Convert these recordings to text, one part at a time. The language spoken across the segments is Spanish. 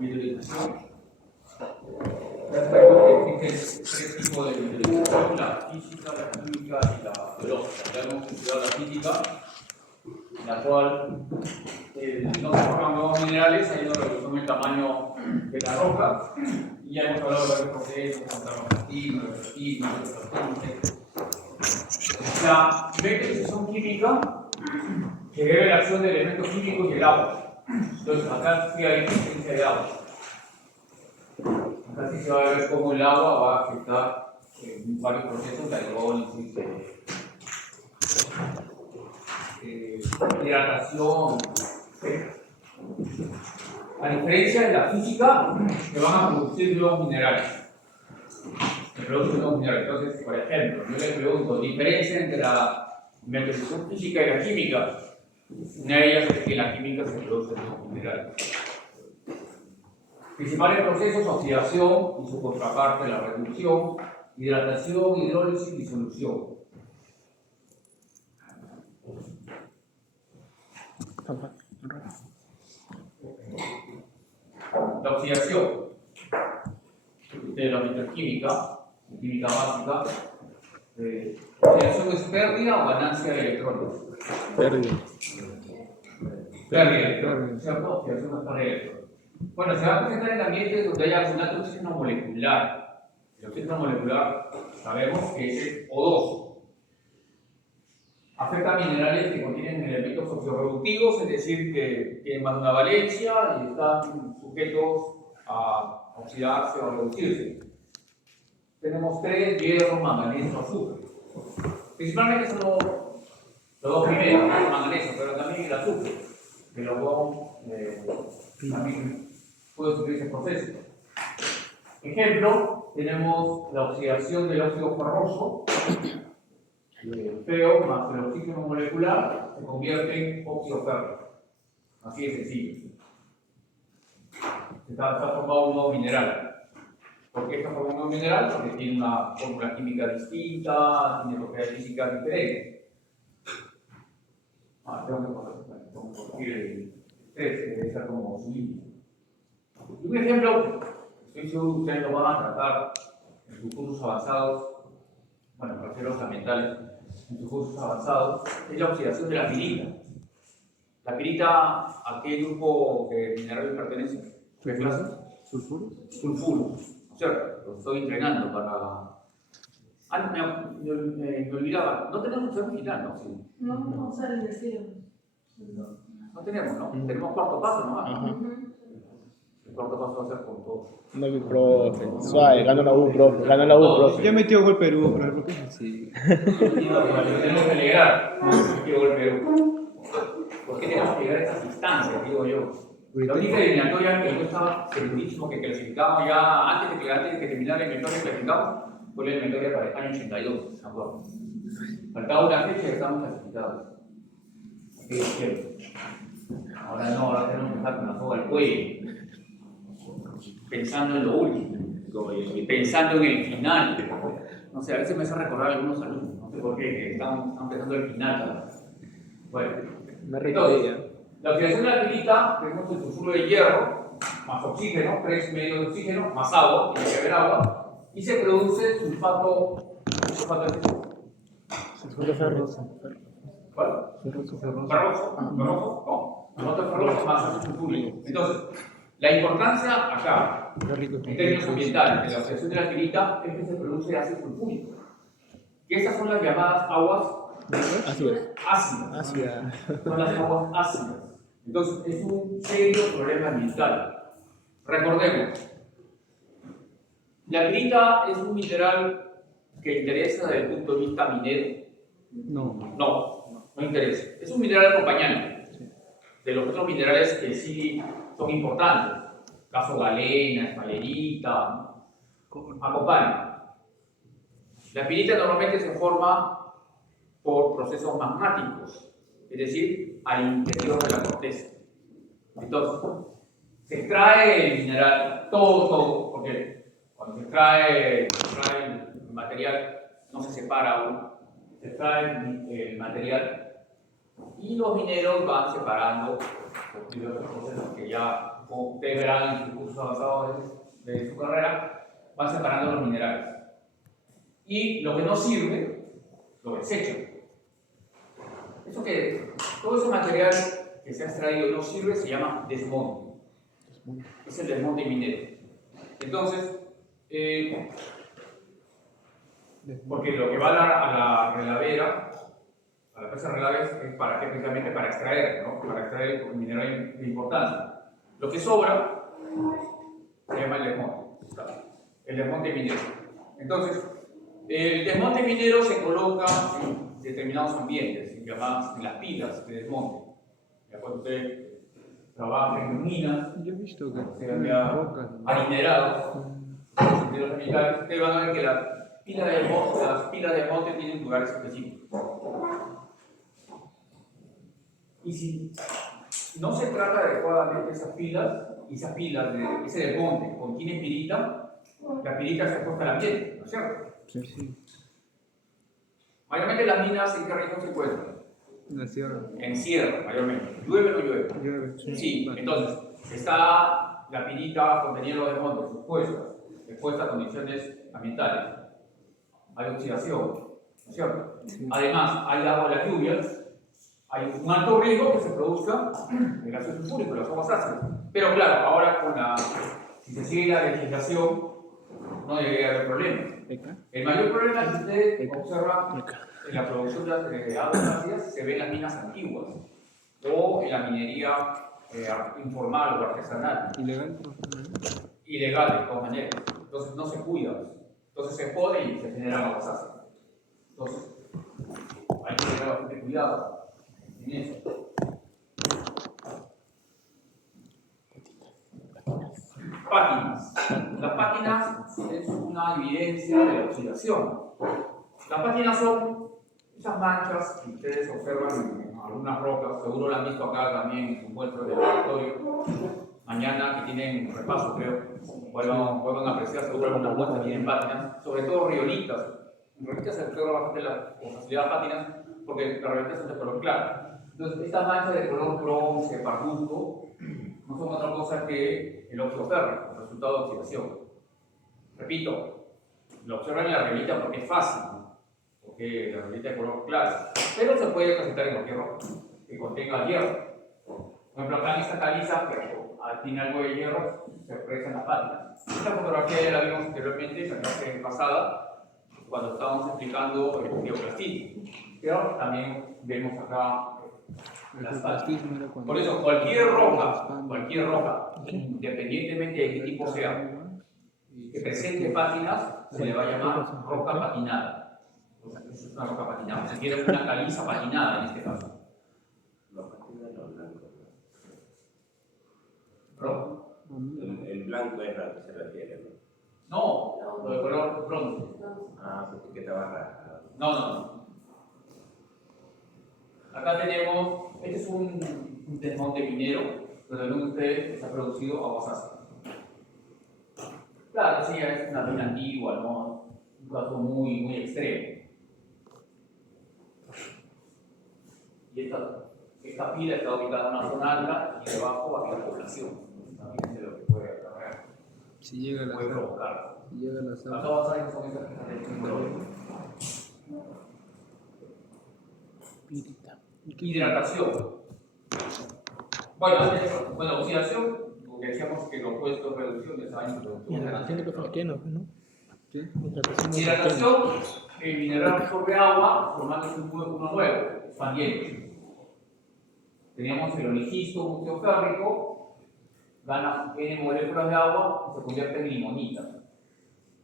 mineralización. Ya sabemos que existen tres tipos de mineralización: la física, la química y la biológica. Ya hemos estudiado la física, en la cual no se forman nuevos minerales, hay una reducción del tamaño de la roca, y ya hemos hablado de varios procesos, como termoplatismo, revertismo, etc. La mineralización química se debe a la acción de elementos químicos y el agua. Entonces, acá sí hay presencia de agua. Acá sí se va a ver cómo el agua va a afectar varios procesos de hidrólisis, hidratación, etc. A diferencia de la física, se van a producir nuevos minerales. Se producen nuevos minerales. Entonces, por ejemplo, yo le pregunto, diferencia entre la mineralización física y la química. Una de ellas es que en la química se producen nuevos minerales. Principales procesos: oxidación y su contraparte, la reducción, hidratación, hidrólisis y disolución. La oxidación, ustedes lo ven en química básica. Oxidación es pérdida o ganancia de electrones. Pérdida. Pérdida de electrones, ¿cierto? Oxidación es pérdida de electrones. Bueno, se va a presentar en ambientes donde hay abundante oxígeno molecular. El oxígeno molecular sabemos que es el O2. Afecta a minerales que contienen elementos oxidorreductivos, es decir, que tienen más de una valencia y están sujetos a oxidarse o reducirse. Tenemos tres: hierro, manganeso, azufre. Principalmente son los dos primeros, el manganeso, pero también el azufre, que los dos también puede sufrir ese proceso. Ejemplo, tenemos la oxidación del óxido ferroso. El feo más el oxígeno molecular se convierte en óxido férrico. Así de sencillo. Se ha formado un nuevo mineral. ¿Por qué se ha formado un nuevo mineral? Porque tiene una fórmula química distinta, tiene propiedades físicas diferentes. Tengo que corregir el test, que debe ser como su índice. Y un ejemplo, estoy seguro que ustedes lo van a tratar en sus cursos avanzados, bueno, me refiero a los ambientales, en sus cursos avanzados, es la oxidación de la pirita. ¿La pirita a qué grupo de minerales pertenece? ¿Qué clase? ¿Sulfuro? Sulfuro. ¿Cierto? Lo estoy entrenando para... me olvidaba. No tenemos opción final, ¿no? Sí. No, vamos a decir. No tenemos, ¿no? Tenemos cuarto paso, ¿no? El cuarto paso va a ser con todo. No, mi profe. Suave, ganó la U, profe. Ganó la U, profe. Ya metió gol Perú, profe, ¿por qué es así? Tenemos que alegrar. Quiero ver Perú. ¿Por qué tenemos que llegar a estas instancias, digo yo? La única eliminatoria que yo estaba segurísimo que clasificaba ya antes de que terminara la eliminatoria clasificamos fue la eliminatoria para el año 82, ¿se acuerdan? Faltaba una fecha y estamos clasificados. Así es cierto. Ahora no, ahora tenemos que estar con la soga al cuello, pensando en lo último, pensando en el final. No sé, a veces me hace recordar a algunos alumnos, no sé por qué, que están pensando en el final. Bueno, entonces, la oxidación de la pirita, tenemos el sulfuro de hierro, más oxígeno, 3 medios de oxígeno, más agua, tiene que haber agua, y se produce sulfato ferroso. ¿Cuál? Ferroso, no, sulfato ferroso más ácido sulfúrico. Entonces, la importancia acá, en términos ambientales, de la oxidación de la pirita, es que se produce ácido sulfúrico. Que estas son las llamadas aguas ácidas. Son las aguas ácidas. Entonces, es un serio problema ambiental. Recordemos, la pirita es un mineral que interesa desde el punto de vista minero. No interesa. Es un mineral acompañante de los otros minerales que sí son importantes. Caso galena, esfalerita, acompañan. La pirita normalmente se forma por procesos magmáticos, es decir, al interior de la corteza. Entonces, se extrae el mineral, todo, porque cuando se extrae el material, no se separa aún, se extrae el material y los mineros van separando por diversos procesos que ya como ustedes verán en su curso avanzado de su carrera, van separando los minerales. Y lo que no sirve, lo desechan. Todo ese material que se ha extraído y no sirve se llama desmonte. Es el desmonte minero. Entonces, porque lo que va a la relavera, a la presa relaves, es para, precisamente para extraer, ¿no? Para extraer el mineral de importancia. Lo que sobra se llama el desmonte. El desmonte minero. Entonces, el desmonte minero se coloca en determinados ambientes, llamadas en las pilas de desmonte. Ya cuando usted trabaja en minas, Yo he visto que se vea adinerado, de los militares, ustedes van a ver que las pilas de monte tienen lugares específicos. Y si no se trata adecuadamente de esas pilas, y esa pila de ese desmonte contiene pirita, la pirita se expuesta al ambiente, ¿no es cierto? Sí. Mayormente las minas en qué región se encuentran. La sierra. En sierra, mayormente. ¿Llueve o no llueve? Llueve. Sí. Entonces, está la pirita conteniendo los desmontes expuesta a condiciones ambientales. Hay oxidación, ¿no es cierto? Sí. Además, hay agua de las lluvias, hay un alto riesgo que se produzca el ácido sulfúrico, las aguas ácidas. Pero claro, ahora si se sigue la legislación, no debería haber problema. El mayor problema que usted observa en la producción de aguas ácidas se ve en las minas antiguas o en la minería informal o artesanal. Ilegal, de todas maneras. Entonces no se cuida. Entonces se pone y se generan aguas ácidas. Entonces hay que tener bastante cuidado en eso. Pátinas. Las pátinas es una evidencia de la oxidación. Las pátinas son esas manchas que ustedes observan en algunas rocas, seguro la han visto acá también en su muestra de laboratorio. Mañana que tienen repaso, creo, vuelvan a apreciar, seguro algunas muestras tienen pátinas, sobre todo riolitas. En riolitas se observa bastante con facilidad pátinas porque las riolitas son de color claro. Entonces, estas manchas de color bronce, parduzco, no son otra cosa que el óxido férrico, el resultado de oxidación. Repito, lo observan en la riolita porque es fácil, ¿no? Porque la riolita es de color claro, pero se puede presentar en cualquier roca que contenga hierro. Por ejemplo, acá en esta caliza, pero tiene algo de hierro, se expresa en las pátinas. Esta fotografía ya la vimos anteriormente, la clase pasada, cuando estábamos explicando el bioclastismo. Pero también vemos acá las pátinas. Por eso, cualquier roca, independientemente de qué tipo sea, que presente pátinas, se le va a llamar roca patinada. Es una roca patinada, se quiere una caliza patinada en este caso. Rojo. El blanco es a lo que se refiere, ¿no? No, lo de color bronce. Ah, porque estaba raro. No. Acá tenemos, este es un desmonte minero, donde ven ustedes se ha producido aguas ácidas. Claro, sí, es una mina antigua, ¿no? Un caso muy extremo. Y esta pila está ubicada en una zona alta y debajo va a haber población. Imagínense lo que puede acarrear. Si llega la puede sal. provocar. Si llega la Las sal. aguas ácidas son esas que están en hidratación. Bueno, oxidación, porque decíamos que lo opuesto es reducción de esa Hidratación de los alquenos, ¿no? ¿Qué? Hidratación de los alquenos. hidratación, el mineral absorbe agua formando uno nuevo, expandiente. Teníamos el oligisto, un óxido férrico, gana N moléculas de agua y se convierte en limonita.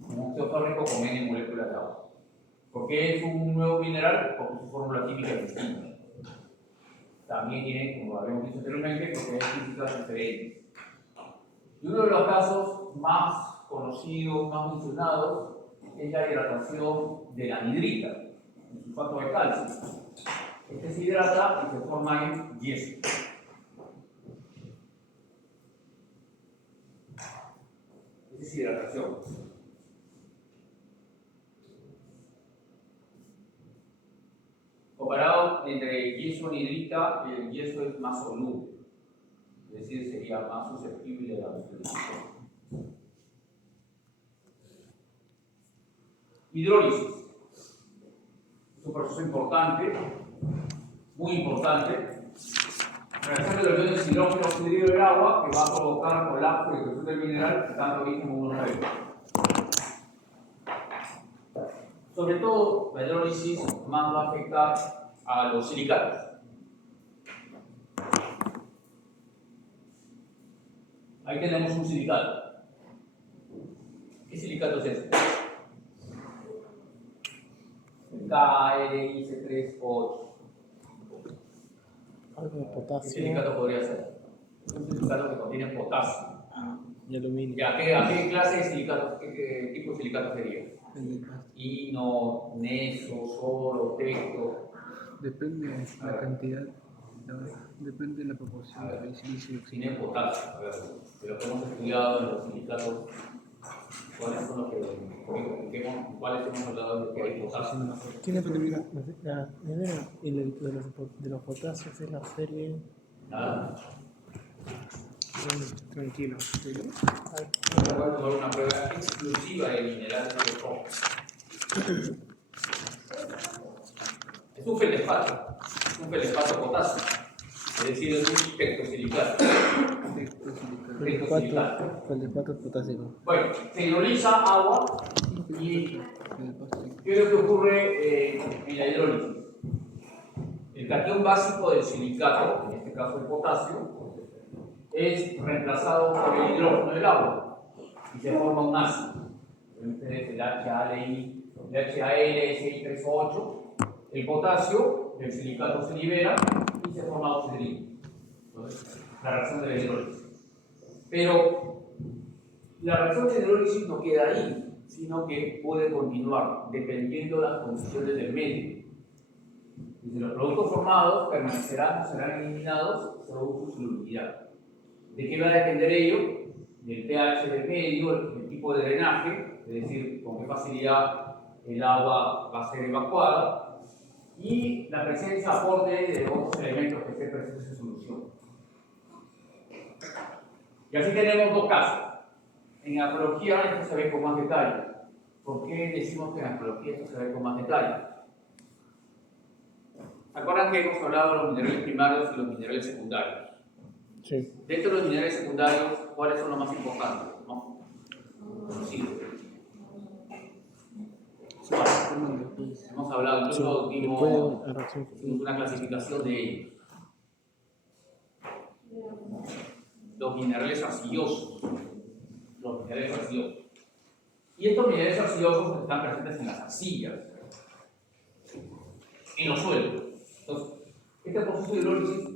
Un óxido férrico con N moléculas de agua. ¿Por qué es un nuevo mineral? Porque su fórmula química es distinta. También tiene, como habíamos dicho anteriormente, propiedades físicas diferentes. Y uno de los casos más conocidos, más mencionados, es la hidratación de la anhidrita, el sulfato de calcio. Este se hidrata y se forma en yeso. Esta es hidratación. Comparado entre yeso y anhidrita, el yeso es más soluble. es decir, sería más susceptible a la utilización. Hidrólisis. Es un proceso importante, muy importante. Reacción de los iones hidrógeno oxidado del agua que va a provocar colapso y destrucción del mineral, tanto bien como uno nuevo. Sobre todo, la hidrólisis más va a afectar a los silicatos. Ahí tenemos un silicato. ¿Qué silicato es este? KLIC38. Algo de ¿Qué potasio silicato podría ser? Un silicato que contiene potasio. y aluminio. ¿Y a qué clase de silicato, qué tipo de silicato sería? El de pasta. Hino, neso, soro, tecto. Depende de la cantidad, depende de la proporción de silicio y Tiene oxígeno. potasio. A ver, de lo que hemos estudiado en los silicatos, ¿cuáles son los cuáles hemos hablado de que hay potasio? Tiene la minera y de los potasios es la serie. Nada. Tranquilo. Voy a tomar una prueba exclusiva de minerales de cobre. Es un feldespato, potasio, es decir, es un tectosilicato. Feldespato es potásico. Bueno, se hidroliza agua y ¿qué es lo que ocurre en la hidrólisis? El catión básico del silicato, en este caso el potasio, es reemplazado por el hidrógeno del agua y se forma un ácido. Ustedes el HALSI38, el potasio del silicato se libera y se forma oxidrilo. Entonces, la reacción de la hidrólisis. Pero la reacción de hidrólisis no queda ahí, sino que puede continuar dependiendo de las condiciones del medio. Y si los productos formados permanecerán o serán eliminados según su solubilidad. ¿De qué va a depender ello? Del pH del medio, el tipo de drenaje, es decir, con qué facilidad el agua va a ser evacuada, y la presencia aporte de otros elementos que estén presentes en solución. Y así tenemos dos casos. En arqueología esto se ve con más detalle. ¿Por qué decimos que en arqueología esto se ve con más detalle? ¿Se acuerdan que hemos hablado de los minerales primarios y los minerales secundarios? Sí. Dentro de los minerales secundarios, ¿cuáles son los más importantes? ¿No? Conocidos. Hemos hablado, incluso dimos una clasificación de ellos. Los minerales arcillosos. Los minerales arcillosos. Y estos minerales arcillosos están presentes en las arcillas, en los suelos. Entonces, este proceso de hidrólisis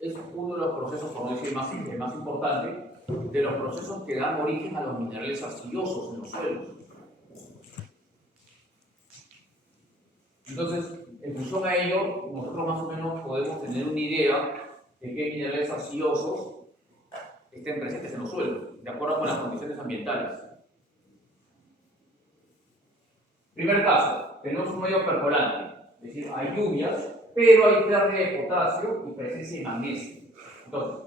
es uno de los procesos, por no decir el más importante, de los procesos que dan origen a los minerales arcillosos en los suelos. Entonces, en función a ello, nosotros más o menos podemos tener una idea de qué minerales arcillosos estén presentes en los suelos, de acuerdo con las condiciones ambientales. Primer caso, tenemos un medio percolante, es decir, hay lluvias, pero hay pérdida de potasio y presencia de magnesio. Entonces,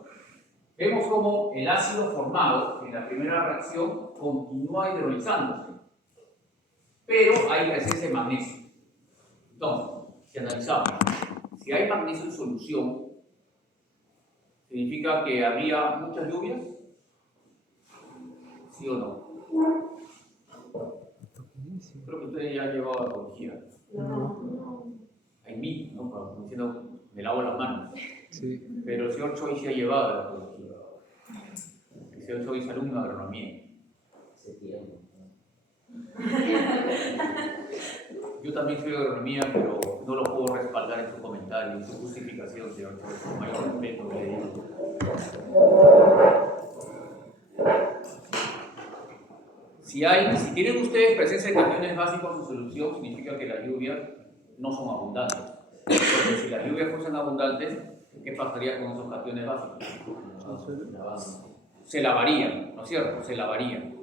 vemos cómo el ácido formado en la primera reacción continúa hidrolizándose, pero hay presencia de magnesio. Entonces, si analizamos, si hay magnesio en solución, ¿significa que habría muchas lluvias? ¿Sí o no? Creo que ustedes ya han llevado a la biología. Ahí mismo, ¿no? Como diciendo, me lavo las manos. Sí. Pero el señor Choi se ha llevado a la biología. El señor Choi es alumno de agronomía. Hace tiempo. Yo también soy de agronomía, pero no lo puedo respaldar en su comentario, en su justificación, señor Choi. Con mayor respeto que le digo. Si tienen ustedes presencia de cationes básicos en solución, significa que las lluvias no son abundantes. Porque si las lluvias fuesen abundantes, ¿qué pasaría con esos cationes básicos? Se lavarían, ¿no es cierto? Se lavarían.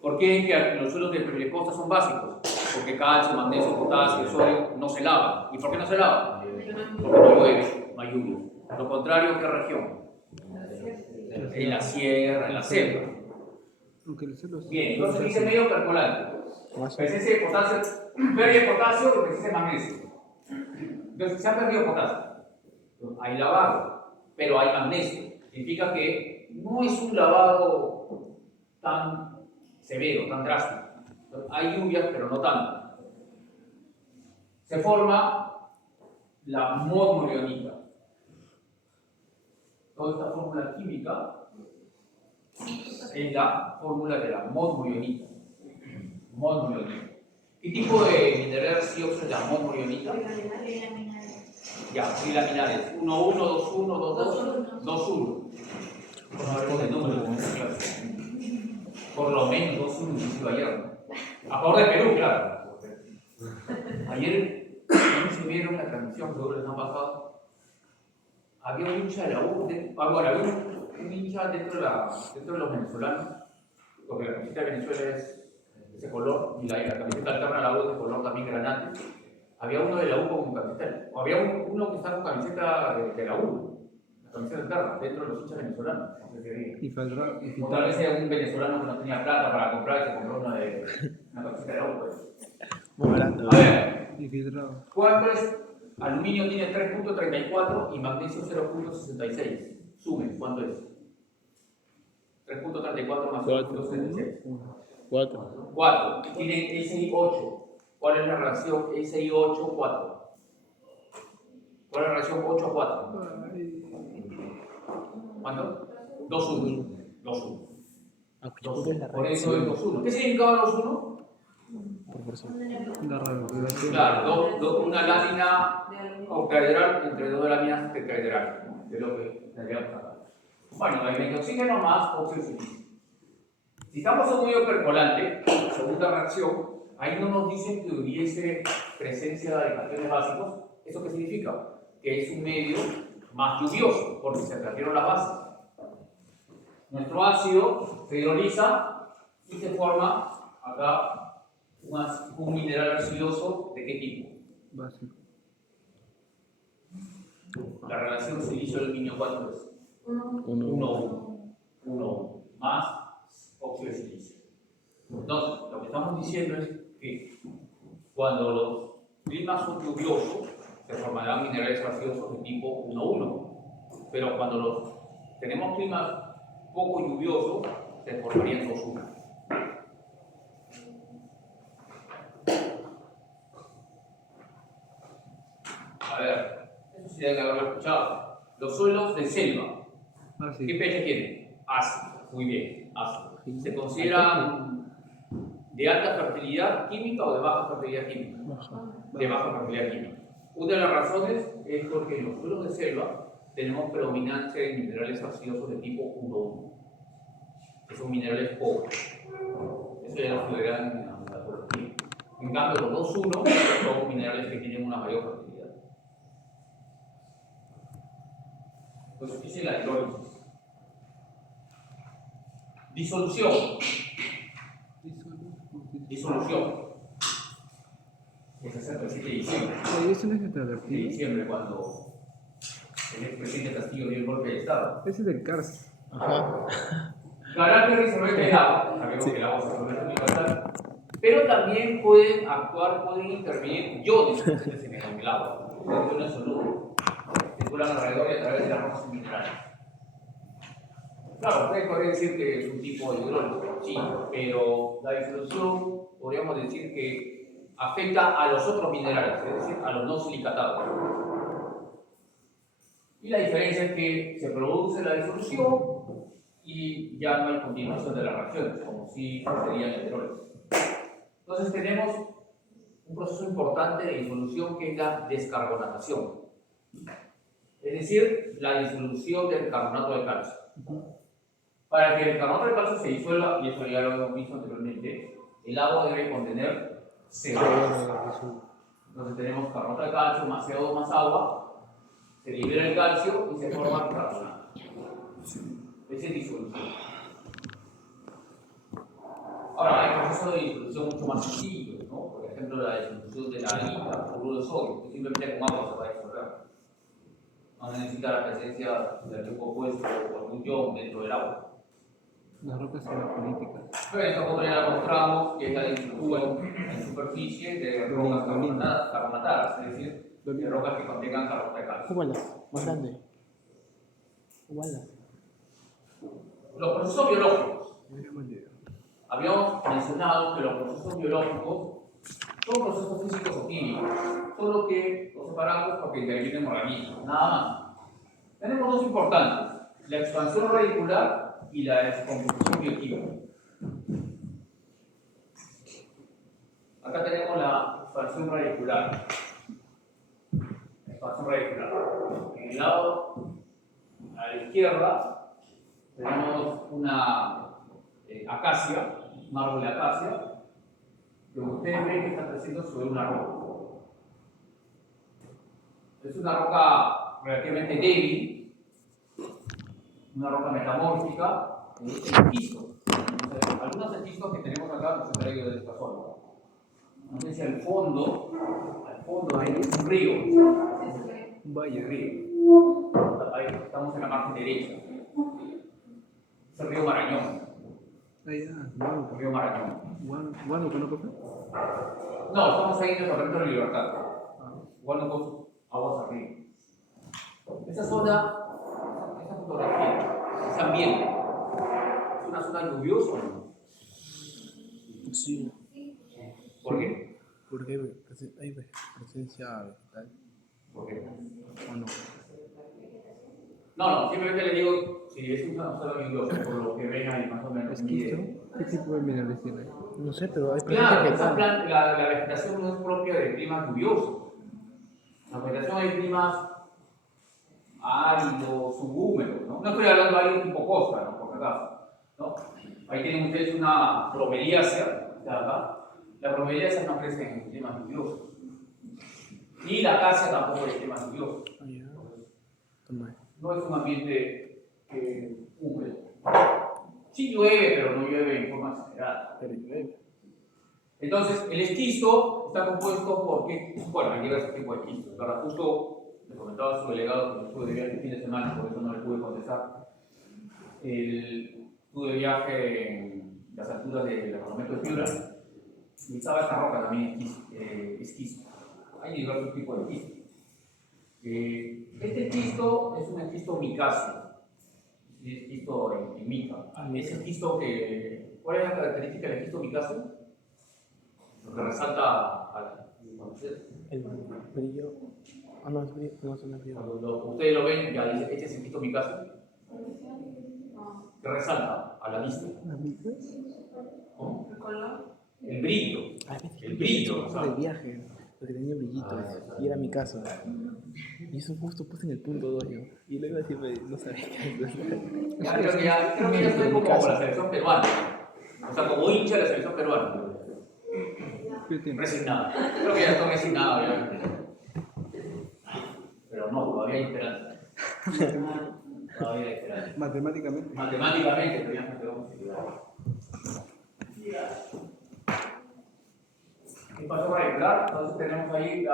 ¿Por qué es que los suelos de costa son básicos? Porque calcio, magnesio, potasio, sodio no se lavan. ¿Y por qué no se lavan? Porque no llueve, no hay lluvia. Lo contrario, ¿qué región? en la sierra, en la selva. Aunque el suelo es- Bien, entonces dice medio percolante. Presencia de potasio, pérdida de potasio y presencia de magnesio. Entonces se ha perdido potasio. Hay lavado, pero hay magnesio. Significa que no es un lavado tan severo, tan drástico. Hay lluvias, pero no tanto. Se forma la modmorionita. Toda esta fórmula química es la fórmula de la modmorionita. Modmorionita. ¿Qué tipo de mineral gaseoso es la modmorionita? Ya, trilaminares. 1, 1, 2, 1, 2, 2, 2, 1. Vamos a ver el número en esta clase. Por lo menos 2, 1 inclusive ayer. ¿No? A favor de Perú, claro. Ayer, no se vieron la transmisión, seguro les han pasado. Había un hincha de la U, bueno, había un hincha dentro de los venezolanos, porque la camiseta de Venezuela es de ese color, y la camiseta alterna a la U es de color también granate. Había uno de la U con camiseta, o había uno que está con camiseta de la U, la camiseta alterna, dentro de los hinchas venezolanos. No sé qué Y Faldra, y o tal vez era un venezolano que no tenía plata para comprar y se compró una camiseta de la U. Pues. Muy barato. A ver, infiltrado. ¿cuánto es? Aluminio tiene 3.34 y magnesio 0.66. Sumen, ¿cuánto es? 3.34 más 0.66. 4. 4. Tienen SI8. ¿Cuál es la relación SI8-4? ¿Cuál es la relación 8-4? ¿Cuánto? 2-1. 2-1. Por eso es 2-1. ¿Qué significaba 2-1? La radiación. Claro, una lámina octaedral entre dos láminas tetraederales, ¿no? Es lo que tendríamos acá. Bueno, el oxígeno más óxido de silicio. Si estamos en un medio percolante, segunda reacción, ahí no nos dicen que hubiese presencia de cationes básicos. ¿Eso qué significa? Que es un medio más lluvioso, porque se perdieron las bases. Nuestro ácido se hidroliza y se forma acá un mineral arcilloso. ¿De qué tipo? Básico. La relación silicio-aluminio, ¿cuánto es? 1-1. Más óxido de silicio. Entonces, lo que estamos diciendo es que cuando los climas son lluviosos, se formarán minerales gaseosos de tipo 1-1. Pero cuando tenemos climas poco lluviosos, se formarían 2-1. A ver, eso sí debe haberlo escuchado. Los suelos de selva, Ah, sí. ¿qué pH tienen? Ácido. Muy bien, ácido. ¿Se consideran de alta fertilidad química o de baja fertilidad química? De baja fertilidad química. Una de las razones es porque en los suelos de selva tenemos predominancia de minerales gaseosos de tipo 1-1, que son minerales pobres. Eso ya lo estudiarán en la metalurgia. En cambio, los 2-1 son minerales que tienen una mayor fertilidad. Entonces, ¿qué es la hidrólisis? Disolución. Disolución. Es hasta el 7 de diciembre. Eso no es De extravertido. diciembre, cuando el expresidente Castillo dio el golpe de Estado. Ese es del Cars. Ajá. Carácter disolvente del agua, sabemos que el agua se suele universal, pero también pueden actuar, pueden intervenir iones presentes en el agua. Los iones solubles circulan alrededor y a través de las rocas minerales. Claro, usted podría decir que es un tipo de hidrólisis, sí, pero la disolución podríamos decir que afecta a los otros minerales, es decir, a los no silicatados. Y la diferencia es que se produce la disolución y ya no hay continuación de las reacciones, como si sucedía en la hidrólisis. Entonces tenemos un proceso importante de disolución que es la descarbonatación, es decir, la disolución del carbonato de calcio. Para que el carbonato de calcio se disuelva, y eso ya lo hemos visto anteriormente, el agua debe contener CO2. Entonces tenemos carbonato de calcio más CO2 más agua, se libera el calcio y se forma el carbonato. Esa es disolución. Ahora, hay procesos de disolución mucho más sencillos, ¿no? Por ejemplo, la disolución de la harina, cloruro de sodio, que simplemente con agua se va a disolver. No necesita la presencia del grupo opuesto o un ion dentro del agua. Las rocas geopolíticas. Pero en esta foto ya la mostramos, que es la distribución en superficie de rocas carbonatadas, es decir, de rocas que contengan carbonato de calcio. Igualas, más grande. Igualas. Los procesos biológicos. Mira, buen día. Habíamos mencionado que los procesos biológicos son procesos físicos o químicos, solo que los separamos porque intervienen organismos, nada más. Tenemos dos importantes, la expansión radicular y la descomposición bioquímica. Acá tenemos la expansión radicular. Expansión radicular. En el lado a la izquierda tenemos una acacia, un árbol de acacia, que ustedes ven que está creciendo sobre una roca. Es una roca relativamente débil, una roca metamórfica, es el esquisto. Algunos esquistos que tenemos acá no se han traído de esta zona. No sé si al fondo ahí es un río. Un valle. Un río. Ahí estamos en la margen derecha. Es el río Marañón. Ahí, El Huánuco. río Marañón. Huánuco, ¿no, papá? No, estamos ahí en el departamento de Libertad. Igual con aguas arriba. Esa zona, esa fotografía, ese ambiente, es una zona lluviosa, ¿no? Sí. ¿Por qué? Porque hay presencia vegetal. ¿Por qué? ¿O no? No, simplemente le digo, si es una zona lluviosa, por lo que ven ahí más o menos. ¿Esquisto? ¿Qué tipo de minerales tiene? No sé, pero hay presencia Claro, esa vegetal. la vegetación no es propia de climas lluviosos. La vegetación hay climas áridos, subhúmedos, ¿no? No estoy hablando de árido tipo costa, ¿no? Por acaso, ¿no? Ahí tienen ustedes una bromeliácea, ¿está acá? La bromeliácea no crece en climas lluviosos. Y la acacia tampoco es clima lluvioso. Ah, ya. Toma. No es un ambiente húmedo. Sí llueve, pero no llueve en forma exagerada. Pero llueve. Entonces, el esquisto está compuesto porque, bueno, hay diversos tipos de esquistos, ¿verdad? Justo le comentaba a su delegado que estuve de viaje el fin de semana, por eso no le pude contestar. Estuve de viaje en las alturas del departamento de Piura y estaba esta roca también esquisto. Hay diversos tipos de esquistos. Este esquisto es un esquisto micáceo, es esquisto en mica. Es esquisto que, ¿cuál es la característica del esquisto micáceo? Lo que resalta El brillo. Ah, no, es brillo. No, es un brillo. cuando ustedes lo ven, ya dice, este es el esquisto micáceo, que resalta a la vista. ¿Las micas? ¿Cómo? ¿El color? El brillo. El brillo, del ¿sabes? viaje. Porque tenía brillitos. Y era mi caso. Y eso justo puse en el punto 2 yo. Y luego decir, no sabía qué hacer. Creo que ya estoy como la selección peruana. O sea, como hincha de la selección peruana. ¿Qué tiene? Resignado. Creo que ya estoy resignado ya. Pero no, todavía hay esperanza. Todavía hay esperanza. Matemáticamente. Matemáticamente, pero ya no tenemos posibilidad. En paso radicular, entonces tenemos ahí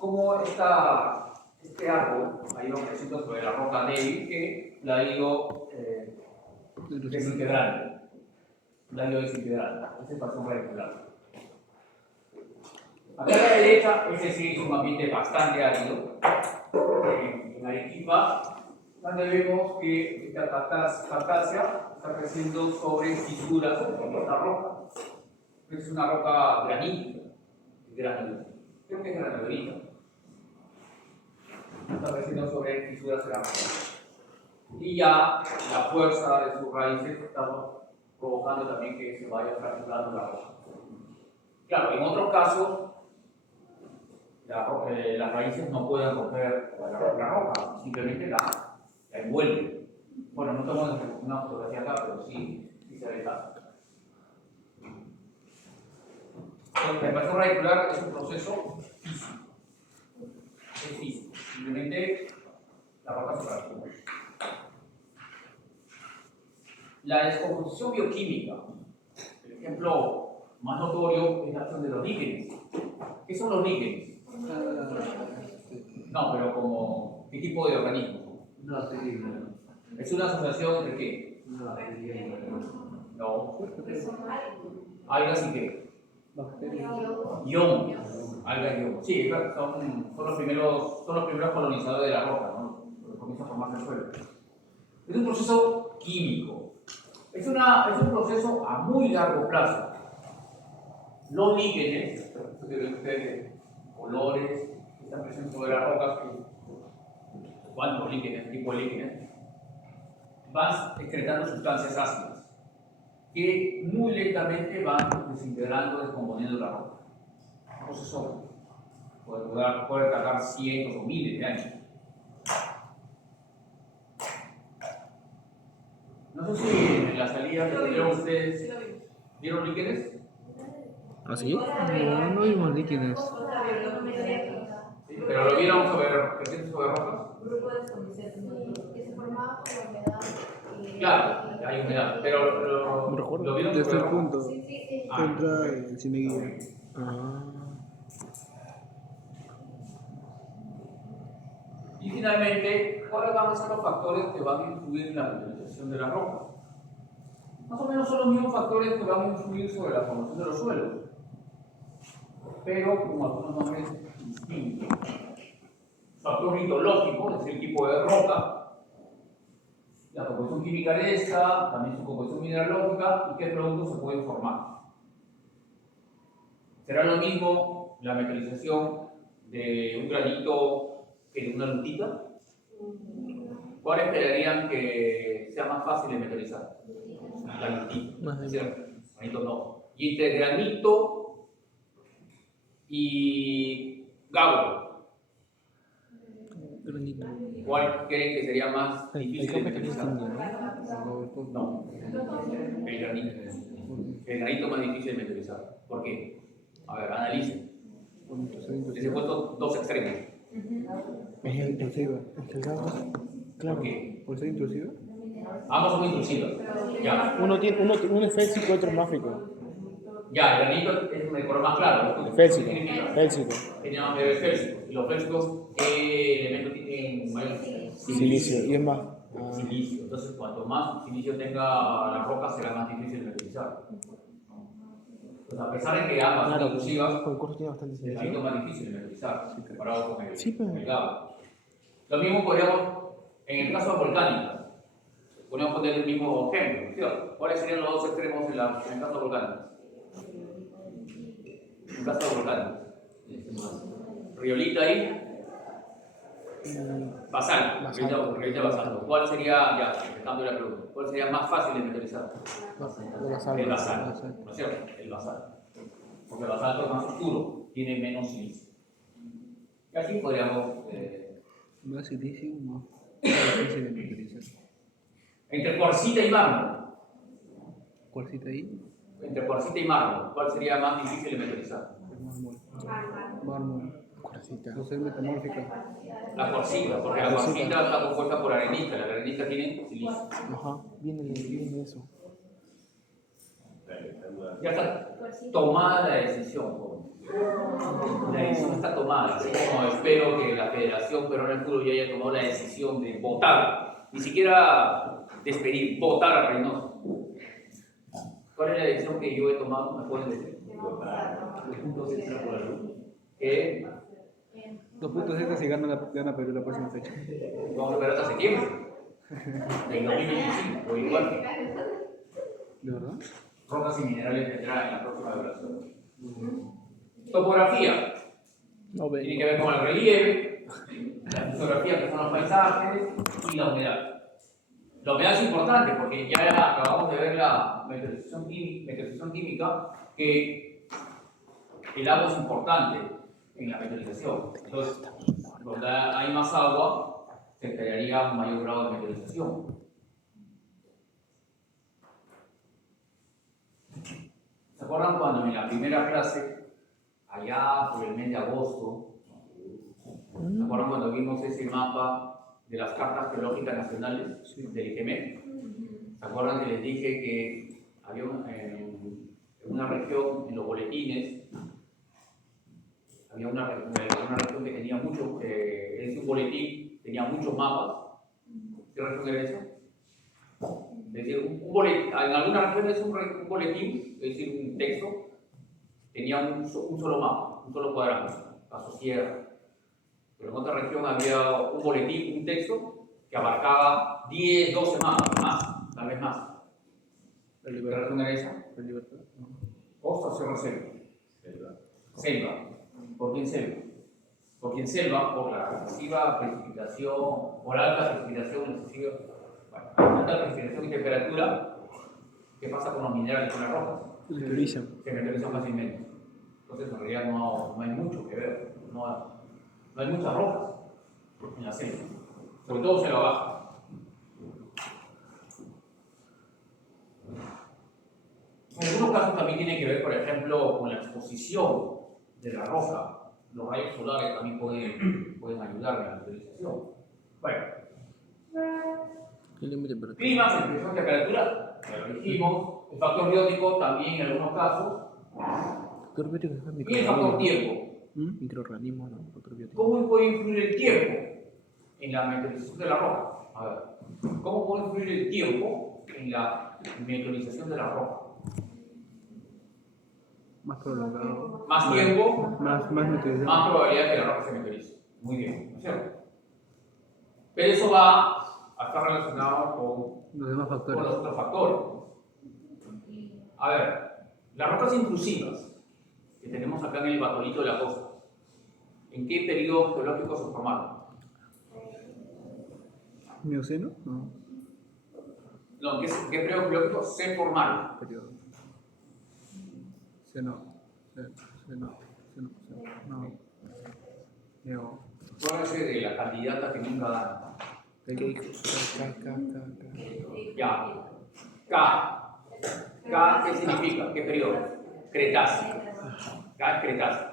cómo este árbol ha ido creciendo sobre la roca débil que la ha ido desintegrando. La ha ido desintegrando. Ese es paso radicular. Acá a la derecha, ese sí es un ambiente bastante árido. En Arequipa, donde vemos que esta acacia está creciendo sobre fisuras en esta roca. Es una roca granítica. Creo que es granulita. Está creciendo sobre fisuras en la roca. Y ya la fuerza de sus raíces está provocando también que se vaya fracturando la roca. Claro, en otros casos, las raíces no pueden romper la roca, simplemente la envuelven. Bueno, no tengo una fotografía acá, pero sí se ve acá. La expansión radicular es un proceso físico. Es físico. Simplemente la roca se fractura. La descomposición bioquímica, el ejemplo más notorio es la acción de los líquenes. ¿Qué son los líquenes? No, pero como, ¿qué tipo de organismo? No, sí, ¿Es una asociación entre qué? No. Algas y qué? Bacterias. Ion. Algas y ion. Sí, son los primeros colonizadores de la roca, ¿no? Cuando comienza a formarse el suelo. Es un proceso químico. Es un proceso a muy largo plazo. Los líquenes, colores que están presentes sobre las rocas, ¿cuántos líquenes, tipo de líquenes? Van excretando sustancias ácidas que muy lentamente van desintegrando, descomponiendo la roca. Un proceso puede tardar cientos o miles de años. No sé si en la salida que tuvieron ustedes vieron líquenes. ¿Ah, sí? No vimos líquidos. Sí, pero lo vieron presentes sobre rocas. Grupo de desconocimiento que se formaba por la humedad. Claro, hay humedad, pero Me recuerdo. lo vieron Desde sobre el rocas. punto. Sí, sí, sí. Contra el Cineguía. Ah. Y finalmente, ¿cuáles van a ser los factores que van a influir en la mineralización de la roca? Más o menos son los mismos factores que van a influir sobre la formación de los suelos, pero con algunos nombres distintos. Factor litológico, es el tipo de roca, la composición química de esta, también su composición mineralógica y qué productos se pueden formar. ¿Será lo mismo la metalización de un granito que de una lutita? ¿Cuál esperarían que sea más fácil de metalizar? La lutita, ¿cierto? Granito no. Y entre granito y gabro, ¿cuál creen que sería más difícil de metalizar? No, el granito. El granito más difícil de metalizar. ¿Por qué? A ver, analicen. Les he puesto dos extremos. Es el intrusiva. ¿Por qué? ¿Por ser intrusiva? Ambos son intrusivos. Ya. Uno es félsico y otro es máfico. Ya, el granito es un color más claro. Félsico. ¿Qué significa? Félsico. Tiene nombre de félsico. Y los félsicos, ¿qué elementos tienen mayor? Silicio. Y es más. Silicio. Entonces, cuanto más silicio tenga la roca, será más difícil de utilizar. Pues a pesar de que ambas son intrusivas, el curso tiene bastante el silicio. granito es más difícil de utilizar comparado con pero- el gabro. Lo mismo podríamos, en el caso de volcánicas, podríamos poner el mismo ejemplo, ¿cierto? ¿Cuáles serían los dos extremos en el caso de volcánicas? En el caso de volcánicas. Riolita y basalto. Riolita basalto. ¿Cuál sería, ya, cambio la pregunta, cuál sería más fácil de metalizar? El basalto, ¿no es cierto? El basalto. Porque el basalto es más oscuro, tiene menos silicio. Y así podríamos. Más silicio, más difícil de utilizar. Entre cuarcita y mármol. ¿Cuarcita ahí? Entre cuarcita y mármol, ¿cuál sería más difícil de metalizar? Mármol. Mármol. No ser metamórfica. La cuarcita, porque la cuarcita está compuesta por arenita, la arenita tiene silicio. Ajá, viene eso. Ya está tomada la decisión, joven. La decisión está tomada, así como espero que la Federación Peruana del Fútbol ya haya tomado la decisión de votar, ni siquiera despedir, votar a Reynoso. ¿Cuál es la decisión que yo he tomado? ¿Me pueden decir? Los puntos extra por la luz. Que Los puntos extras si gana Perú la próxima fecha. vamos a esperar hasta septiembre del 2025, o igual. ¿De verdad? Rocas y minerales tendrá en la próxima evaluación. Topografía. No Tiene ve. que ver con el relieve, la fotografía que son los paisajes y la humedad. La humedad es importante porque ya acabamos de ver la meteorización química, que el agua es importante en la meteorización. Entonces, donde hay más agua, se crearía un mayor grado de meteorización. ¿Se acuerdan cuando en la primera clase, allá por el mes de agosto, ¿se acuerdan cuando vimos ese mapa de las cartas geológicas nacionales del IGMET? ¿Se acuerdan que les dije que había en una región, en los boletines, había una región que tenía mucho, en su boletín tenía muchos mapas? ¿Qué región era esa? Es decir, un boletín, en algunas regiones un boletín, es decir, un texto, tenía un solo mapa, un solo cuadrante, caso sierra. Pero en otra región había un boletín, un texto, que abarcaba 10, 12 mapas, más, tal vez más. La ¿Qué libertad. región era esa? La libertad. No. ¿Costa, sierra o selva? Selva. ¿Por qué en selva? Porque en selva, por la excesiva precipitación, por alta precipitación, excesiva, bueno, alta precipitación y temperatura, ¿qué pasa con los minerales, con las rocas? Se meteorizan. Se meteorizan fácilmente. Entonces, en realidad no hay mucho que ver, no hay muchas rocas en la selva, sobre todo selva baja. En algunos casos también tiene que ver, por ejemplo, con la exposición de la roca. Los rayos solares también pueden ayudar en la utilización. Bueno, ¿Qué límite para ti? clima, sensación de temperatura, ya lo dijimos. El factor biótico también en algunos casos. Factor biótico es Y el factor tiempo. Microorganismo, no, factor biótico. ¿Cómo puede influir el tiempo en la meteorización de la roca? A ver, ¿cómo puede influir el tiempo en la meteorización de la roca? Más prolongado. Más tiempo, Más meteorización. más probabilidad de que la roca se meteorice. Muy bien, ¿no es cierto? Pero eso va a estar relacionado con Los demás los factores. otros factores. A ver, las rocas intrusivas que tenemos acá en el batolito de la costa, ¿en qué periodo geológico se formaron? ¿Mioceno? No. No, ¿en qué periodo geológico se formaron? Periodo. Seno. Seno. No. Neo. Acuérdense de la candidata que nunca dan. ¿Qué dijo? Ya. K. K, ¿qué significa? ¿Qué periodo? Cretácico. K es Cretácico.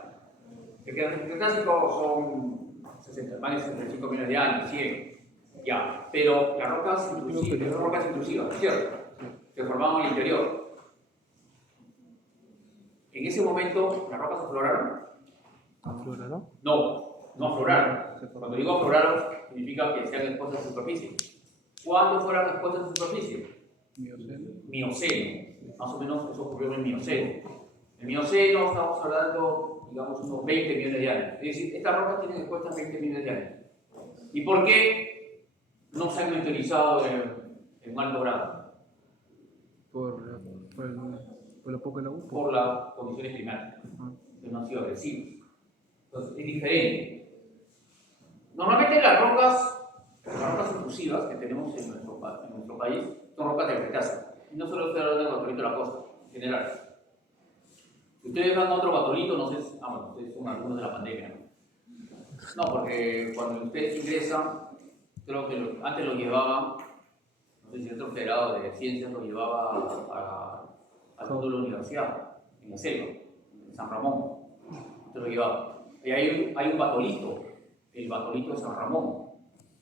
El Cretácico son 60, más de 65 millones de años, 100. Ya. Pero las rocas intrusivas, son rocas intrusivas, ¿cierto? Se formaban en el interior. En ese momento, ¿las rocas afloraron? ¿Afloraron? No afloraron. Cuando digo afloraron, significa que sean expuestas en superficie. ¿Cuándo fueron expuestas en superficie? Mioceno. Mioceno. Más o menos eso ocurrió en el Mioceno. En el Mioceno estamos hablando, digamos, unos 20 millones de años. Es decir, estas rocas tienen expuestas 20 millones de años. ¿Y por qué no se han meteorizado en un alto grado? Por lo poco de la U. Por las condiciones climáticas, que no han sido agresivas. Entonces, es diferente. Normalmente las rocas intrusivas que tenemos en nuestro país son rocas del Cretácico. Y no solo estoy hablando del batolito de la costa, en general. Si ustedes van a otro batolito, no sé, bueno, ustedes son algunos de la pandemia, ¿no? No, porque cuando ustedes ingresan, creo que antes lo llevaban, no sé si el otro federado de ciencias lo llevaba al fondo de la universidad, en la selva, en San Ramón. Te lo llevaba. Y hay un batolito, el batolito de San Ramón.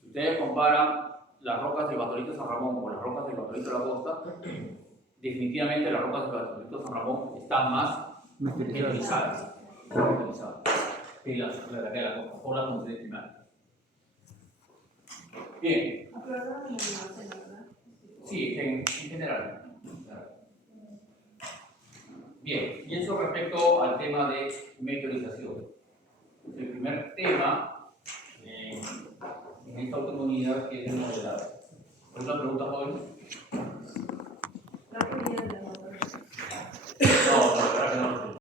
Si ustedes comparan las rocas del batolito de San Ramón con las rocas del batolito de la costa, definitivamente las rocas del batolito de San Ramón están más meteorizadas que las de la costa, por las condiciones climáticas. Bien. Afloraron en el Mioceno, ¿verdad? Sí, en general. Bien, y eso respecto al tema de meteorización. El primer tema en esta oportunidad que es el modelado. ¿Alguna pregunta, joven? La teoría de la naturaleza. La